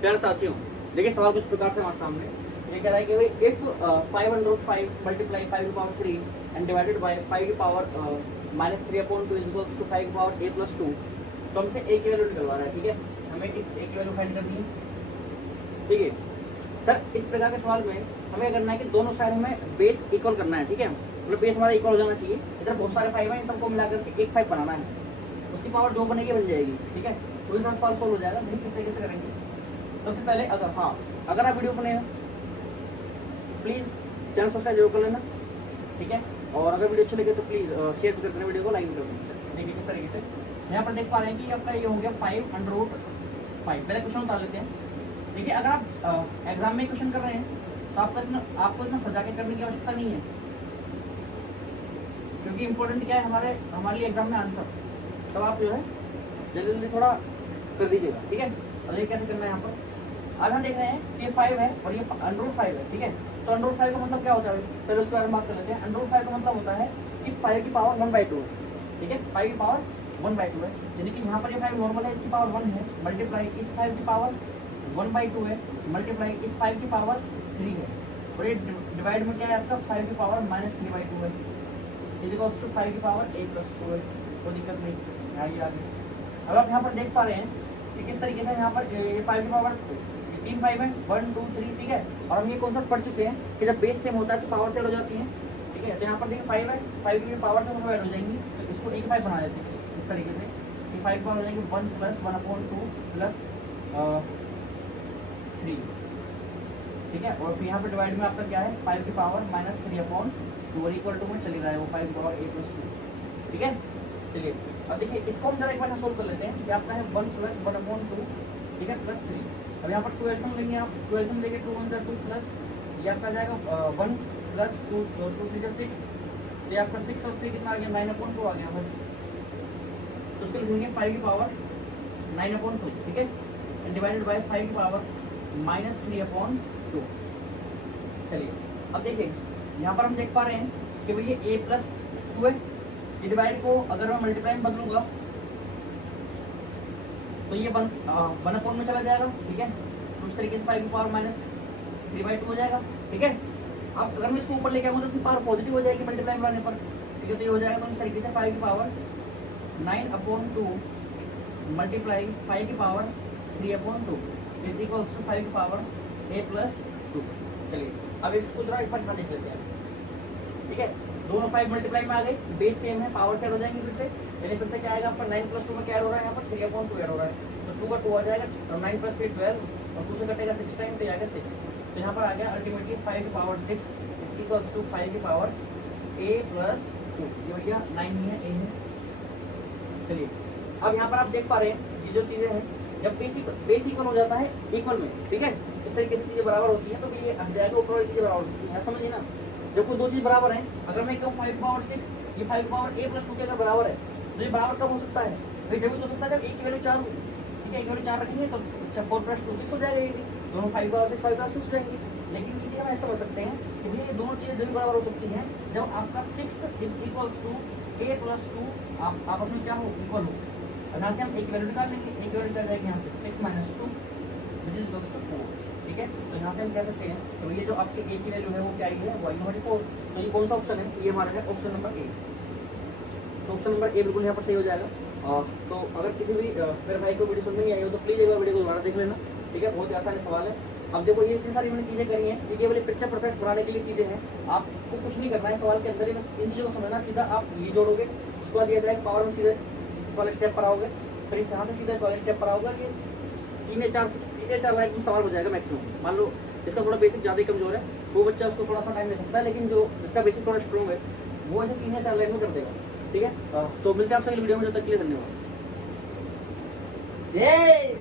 प्यारे साथियों, देखिए सवाल कुछ प्रकार से हमारे सामने ये कह रहा है कि भाई इफ 505 मल्टीप्लाई 5 की पावर 3 एंड डिवाइडेड बाय 5 की पावर -3/2 इज इक्वल्स टू 5 की पावर a+2, तो हमसे a की वैल्यू निकलवा रहा है। ठीक है, हमें इस a की वैल्यू फाइंड करनी है। ठीक है सर, इस प्रकार के सवाल में हमें करना है कि दोनों साइड हमें बेस इक्वल करना है। ठीक है, मतलब बेस हमारा इक्वल हो जाना चाहिए। इधर बहुत सारे 5 हैं, इन सबको मिलाकर के एक 5 बनाना है, उसकी पावर जो बनेगी बन जाएगी। ठीक है, तो इस सवाल सोल्व हो जाएगा। नहीं किस तरीके से करेंगे, सबसे पहले अगर आप वीडियो बने प्लीज़ चैनल सब्सक्राइब जरूर कर लेना। ठीक है, और अगर वीडियो अच्छी लगे तो प्लीज़ शेयर कर देना, वीडियो को लाइक कर देना। देखिए किस तरीके से यहाँ पर देख पा रहे हैं कि आपका ये हो गया 5√5। पहले क्वेश्चन उतार लेते हैं। देखिए अगर आप एग्जाम में क्वेश्चन कर रहे हैं तो आपको इतना सजा के करने की आवश्यकता नहीं है, क्योंकि इंपॉर्टेंट क्या है हमारे लिए एग्जाम में आंसर। तब आप जो है जल्दी जल्दी थोड़ा कर दीजिएगा। ठीक है, और ये कैसे करना है यहाँ पर आज हम देख रहे हैं कि 5 है और ये √5 है। ठीक है, तो √5 का मतलब क्या होता है, चलो उसके बारे में बात कर लेते हैं। √5 का मतलब होता है कि 5 की पावर 1/2 है। ठीक है, 5 की पावर 1/2 है, यानी कि यहाँ पर ये 5 नॉर्मल है, इसकी पावर 1 है, मल्टीप्लाई इस 5 की पावर 1/2 है, मल्टीप्लाई इस 5 की पावर 3 है, और ये डिवाइड में क्या है आपका 5 की पावर -3/2 है, इज इक्वल्स टू 5 की पावर a+2 है। कोई दिक्कत नहीं, आइए आगे। अब आप यहाँ पर देख पा रहे हैं कि किस तरीके से यहाँ पर ये 5 की पावर 3 5 है, 1 2 3। ठीक है, और हम ये कॉन्सेप्ट पढ़ चुके हैं कि जब बेस सेम होता है तो पावर सेट हो जाती है। ठीक है, तो यहाँ पर देखिए 5 है, 5 की पावर से हम ऐड हो जाएंगी, तो इसको एक 5 बना देते हैं इस तरीके से कि 5 पावर हो जाएगी 1 + 1/2 प्लस 3। ठीक है, और फिर यहाँ पर डिवाइड में आपका क्या है 5 की पावर -3/2 और इक्वल टू में चली रहा है वो 5 की पावर a+2। ठीक है, चलिए अब देखिए इसको हम जरा एक बार सोल्व कर लेते हैं कि आपका है 1 + 1/2। ठीक है, प्लस 3। अब यहाँ पर 2 एल्सियम लेंगे आप, 2 एल्सियम लेंगे 2 × 2 प्लस ये आपका जाएगा 1 + 2 2 3 6। तो ये आपका 6 और 3 कितना आ गया 9/2 आ गया। तो उसको लिखेंगे 5 की पावर 9/2। ठीक है, डिवाइडेड बाय 5 की पावर -3/2। चलिए अब देखिए यहाँ पर हम देख पा रहे हैं कि भैया a+2 है, ये डिवाइड को अगर मैं मल्टीप्लाई में बदलूंगा तो ये 1/4 में चला जाएगा। ठीक है, तो उस तरीके से 5 की पावर -3/2 हो जाएगा। ठीक है, अब अगर मैं इसको ऊपर लेके आऊँगा तो इसकी पावर पॉजिटिव हो जाएगी मल्टीप्लाई में लाने पर। ठीक है, तो ये हो जाएगा, तो इस तरीके से 5 की पावर 9/2 मल्टीप्लाई 5 की पावर 3/2 इज इक्वल्स टू 5 की पावर a+2। चलिए अब इसको जरा एक बार देख लेते हैं। ठीक है, दोनों 5 मल्टीप्लाई में आ गए, बेस सेम है, पावर सेट हो जाएंगे फिर से। यानी फिर से क्या आएगा आपका 9 + 2 में क्या ऐड हो रहा है यहाँ पर 3/2 ऐड हो रहा है, तो 2 का 2 आ जाएगा, तो 9 + 3 12 और 2 से कटेगा 6 टाइम, तो आएगा 6। तो यहाँ पर आ गया अल्टीमेटली 5 की पावर 6 इक्वल्स टू 5 की पावर a+2। ये भैया 9 ही है, a है। चलिए अब यहाँ पर आप देख पा रहे हैं ये जो चीज़ें हैं जब बेस इक्वल हो जाता है इक्वल में। ठीक है, इस तरीके से चीज़ें बराबर होती हैं तो ये हट जाएगा, ऊपर वाली चीज़ें बराबर होती हैं, समझिए ना। जब कोई दो चीज़ बराबर है, अगर मैं कहूँ 5 की पावर 6, ये 5 की पावर a+2 के अगर बराबर है तो ये बराबर कब हो सकता है भाई, जब भी हो सकता है जब a की वैल्यू 4 हो। ठीक है, a की वैल्यू 4 रखेंगे तो 4 + 2 6 हो जाएगा, ये दोनों 5 की पावर 6 5 की पावर 6 हो जाएंगी। लेकिन ये चीज़ हम ऐसा समझ सकते हैं कि भैया ये दोनों चीज़ें जब भी बराबर हो सकती हैं जब आपका 6 इज इक्वल्स टू a+2 आपस में क्या हो, इक्वल हो। यहाँ से हम a की वैल्यू निकाल लेंगे, a की वैल्यू निकाल जाएगी यहाँ से 6 - 2 विच इज इक्वल्स टू 4। ठीक है, तो यहाँ से हम कह सकते हैं तो ये जो आपके a की वैल्यू है वो क्या आई है, y = 4। तो ये कौन सा ऑप्शन है, ये हमारा है ऑप्शन नंबर ए। तो ऑप्शन नंबर ए बिल्कुल यहाँ पर सही हो जाएगा। तो अगर किसी भी मेरे भाई को वीडियो समझ में नहीं आई हो तो प्लीज़ एक बार वीडियो को दोबारा देख लेना। ठीक है, बहुत ही आसान सवाल है। अब देखो ये इतनी सारी मैंने चीज़ें करी हैं, ये केवल पिक्चर परफेक्ट बनाने के लिए चीज़ें हैं, आपको कुछ नहीं करना है सवाल के अंदर ही, बस इन चीज़ों को समझना। सीधा आप ये जोड़ोगे, उसके बाद ये डायरेक्ट पावर में सीधे इस वाले स्टेप पर आओगे, फिर इस यहाँ से सीधा इस वाले स्टेप पर आओगे। ये 3 या 4 लाइन में सवाल हो जाएगा मैक्सिमम। मान लो जिसका थोड़ा बेसिक ज़्यादा ही कमजोर है वो बच्चा उसको थोड़ा सा टाइम ले सकता है, लेकिन जो जिसका बेसिक थोड़ा स्ट्रॉन्ग है वो ऐसे 3 या 4 लाइन में कर देगा। ठीक है, तो मिलते हैं आपसे अगली वीडियो में, जब तक के लिए धन्यवाद। जय